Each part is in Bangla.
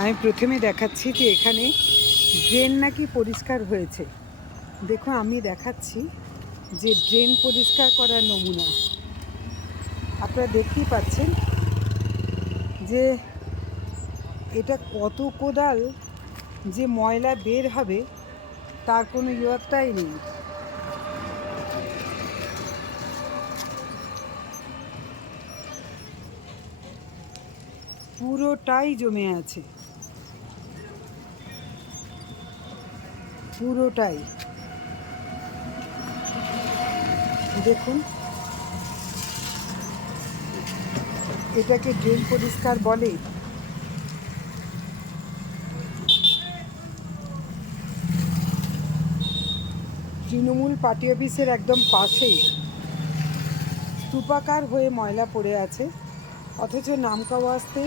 আমি প্রথমে দেখাচ্ছি যে এখানে ড্রেন নাকি পরিষ্কার হয়েছে। দেখো, আমি দেখাচ্ছি যে ড্রেন পরিষ্কার করার নমুনা। আপনারা দেখতেই পাচ্ছেন যে এটা কত কোদাল যে ময়লা বের হবে, তার কোনো ইয়ত্তাই নেই। পুরোটাই জমে আছে। পুরোটাই। দেখুন। এটাকে ড্রেন পরিষ্কার বলে। তৃণমূল পার্টি অফিসের একদম পাশেই। স্তূপাকার হয়ে ময়লা পড়ে আছে। অথচ নামকাওয়াস্তে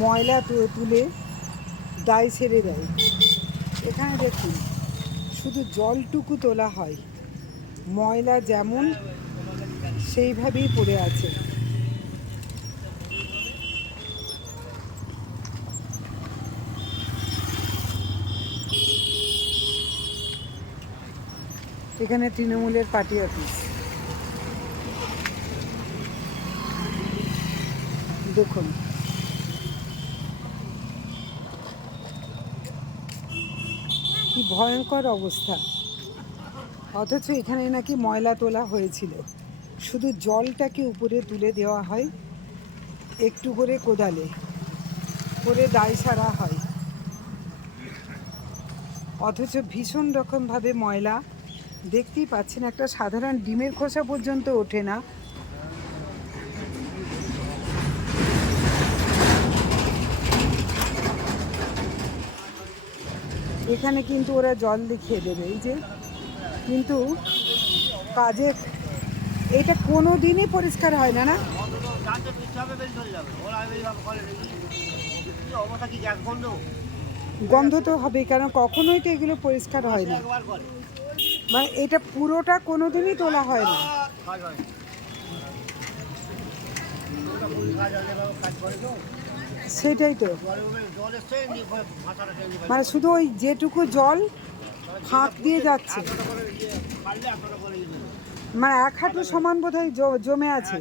ময়লা তুলে দায় ছেড়ে দেয়। এখানে দেখুন, শুধু জলটুকু তোলা হয়। ময়লা যেমন সেইভাবেই পড়ে আছে। এখানে তৃণমূলের পার্টি অফিস। দেখুন কি ভয়ঙ্কর অবস্থা। অথচ এখানে নাকি ময়লা তোলা হয়েছিল। শুধু জলটাকে উপরে তুলে দেওয়া হয়, একটু করে কোদালে, করে দায় সারা হয়। অথচ ভীষণ রকমভাবে ময়লা, দেখতেই পাচ্ছেন একটা সাধারণ ডিমের খোসা পর্যন্ত ওঠে না। এখানে কিন্তু ওরা জল দেখিয়ে দেবে, এই যে। কিন্তু কাজে এটা কোনো দিনই পরিষ্কার হয় না না? গন্ধ তো হবে কারণ কখনোই তো এগুলো পরিষ্কার হয় না। মানে এটা পুরোটা কোনো দিনই তোলা হয় না। কাজ সেটাই তো মানে শুধু ওই যেটুকু জল ফাঁক দিয়ে যাচ্ছে। মানে এক হাঁটু সমান বোধহয় জমে আছে।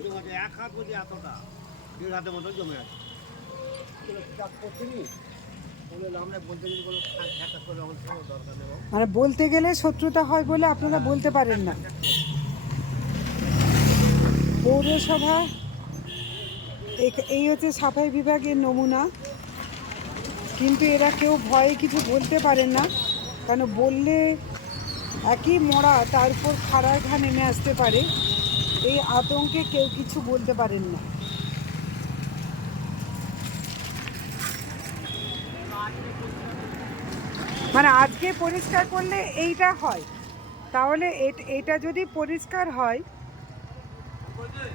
মানে বলতে গেলে শত্রুতা হয় বলে আপনারা বলতে পারেন না পৌরসভা এই হচ্ছে সাফাই বিভাগের নমুনা। কিন্তু এরা কেউ ভয়ে কিছু বলতে পারেন না, কেন বললে একই মরা তার উপর খাড়ার ঘা নেমে আসতে পারে। এই আতঙ্কে কেউ কিছু বলতে পারেন না। মানে আজকে পরিষ্কার করলে এইটা হয়। তাহলে এট- এটা যদি পরিষ্কার হয়,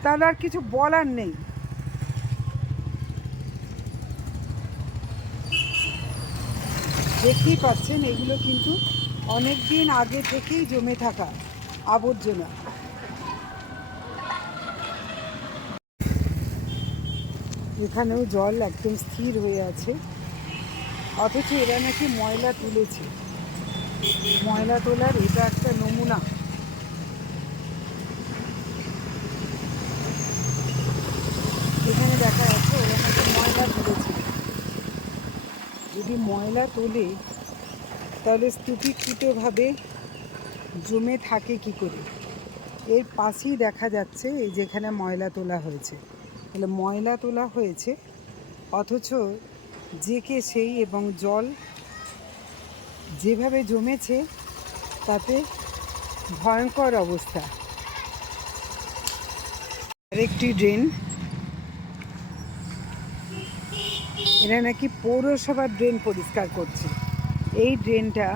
তাহলে আর কিছু বলার নেই। দেখতেই পাচ্ছেন, এগুলো কিন্তু অনেক দিন আগে থেকেই জমে থাকা আবর্জনা। এখানেও জল একদম স্থির হয়ে আছে। অথচ এরা নাকি ময়লা তুলেছে। ময়লা তোলার এটা একটা নমুনা এখানে দেখা যাচ্ছে ওরা নাকি ময়লা তুলেছে যদি ময়লা তোলে, তাহলে স্তূপীকৃতভাবে জমে থাকে কি করে? এর পাশেই দেখা যাচ্ছে এই যেখানে ময়লা তোলা হয়েছে। তাহলে ময়লা তোলা হয়েছে, অথচ যে কে সেই এবং জল যেভাবে জমেছে, তাতে ভয়ঙ্কর অবস্থা। আরেকটি ড্রেন এরা নাকি পৌরসভার ড্রেন পরিষ্কার করছে। এই ড্রেনটা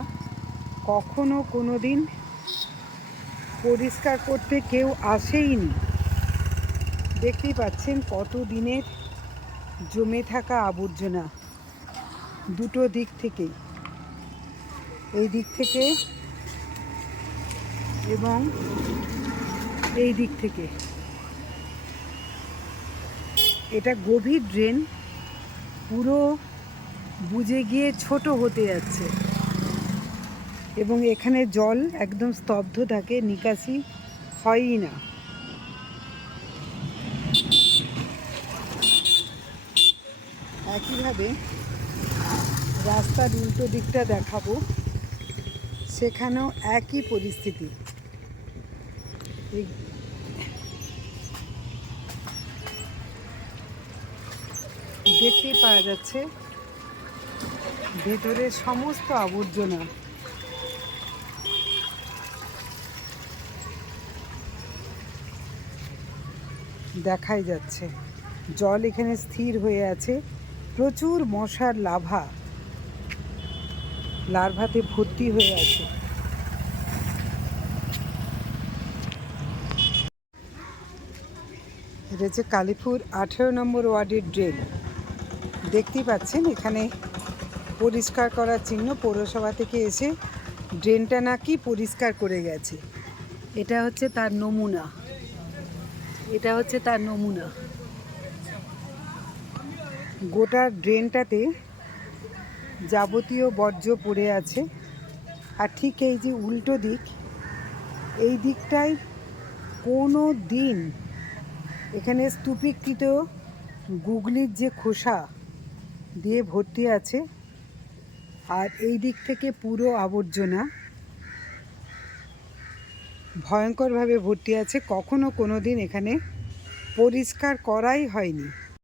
কখনো কোনো দিন পরিষ্কার করতে কেউ আসেইনি। দেখতেই পাচ্ছেন কত দিনের জমে থাকা আবর্জনা দুটো দিক থেকেই এই দিক থেকে এবং এই দিক থেকে। এটা গভীর ড্রেন। পুরো বুঝে গিয়ে ছোট হতে যাচ্ছে। এবং এখানে জল একদম স্তব্ধ থাকে, নিকাশি হয়ই না। একইভাবে রাস্তার উল্টো দিকটা দেখাবো। সেখানেও একই পরিস্থিতি। দেখতেই পাওয়া যাচ্ছে। ভেতরে সমস্ত আবর্জনা। দেখাই যাচ্ছে। জল এখানে স্থির হয়ে আছে। প্রচুর মশার লাভা। লার্ভাতে ভর্তি হয়ে আছে। এটা হচ্ছে কালীপুর আঠেরো নম্বর ওয়ার্ডের ড্রেন। দেখতেই পাচ্ছেন, এখানে পরিষ্কার করার চিহ্ন পৌরসভা থেকে এসে ড্রেনটা নাকি পরিষ্কার করে গেছে। এটা হচ্ছে তার নমুনা। এটা হচ্ছে তার নমুনা। গোটা ড্রেনটাতে যাবতীয় বর্জ্য পড়ে আছে। আর ঠিক এই যে উল্টো দিক, এই দিকটায় কোনো দিন এখানে স্তূপীকৃত গুগলির যে খোসা দিয়ে ভর্তি আছে। আর এই দিক থেকে পুরো আবর্জনা ভয়ঙ্করভাবে ভর্তি আছে। কখনো কোনো দিন এখানে পরিষ্কার করাই হয়নি।